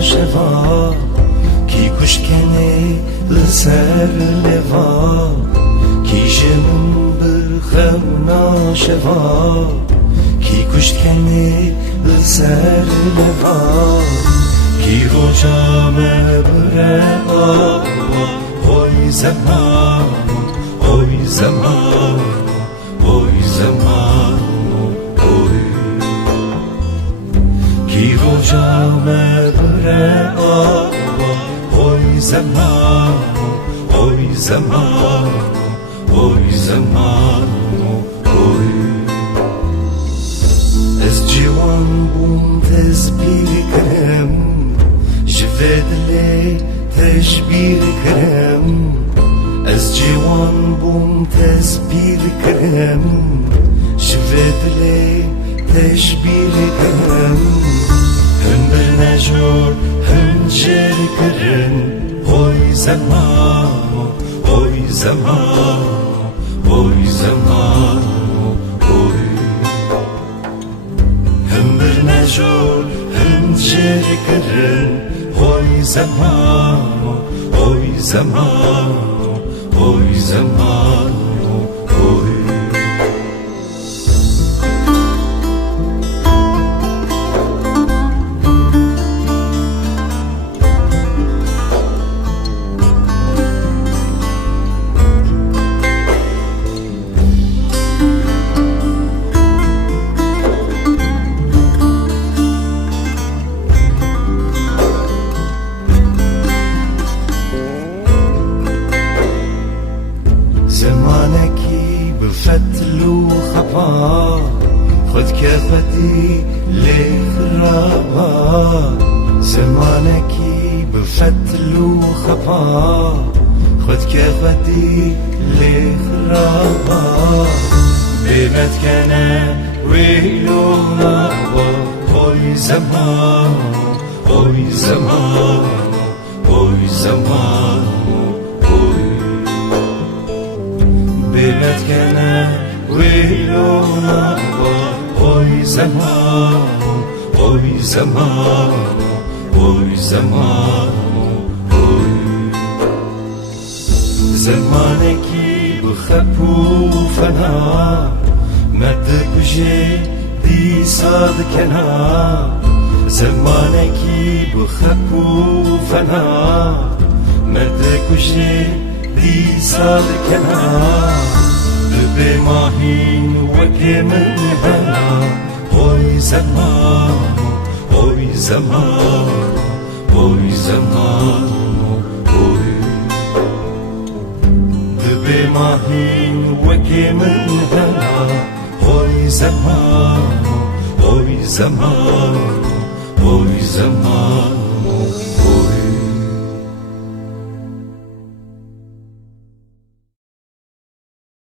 شوا کی کشت کنی لسر لوا کی جمن برخم شوا کی کشت کنی لسر لوا کی روجا مبره اوی زمان اوی زمان اوی زمان اوی کی روجا مبره اوی زمان اوی زمان اوی زمان اوی از جوان بوم تزبیر کرم جفت لی تشبیر کرم از جوان بوم تزبیر کرم جفت لی تشبیر کرم هم برنجور هم جر کرن اوی زمان اوی زمان اوی زمان اوی هم برنجور هم جر کرن اوی زمان اوی زمان اوی زمان اوی زمانکی بفتل و خفا خود که خودی لخرابا زمانکی بفتل و خفا خود که خودی لخرابا بیمت کنه ویلو اوی زمان اوی زمان اوی زمان بیمت کنه ویلونا اوی زمان اوی زمان اوی زمان اوی زمانه کی بخپو فنا مد کجه دی صاد کنا زمانه کی بخپو فنا مد کجه دی صاد کنا به ماهین وکی من هلا اوی زمان اوی زمان اوی زمان اوی به ماهین وکی من هلا اوی زمان اوی زمان اوی زمان اوی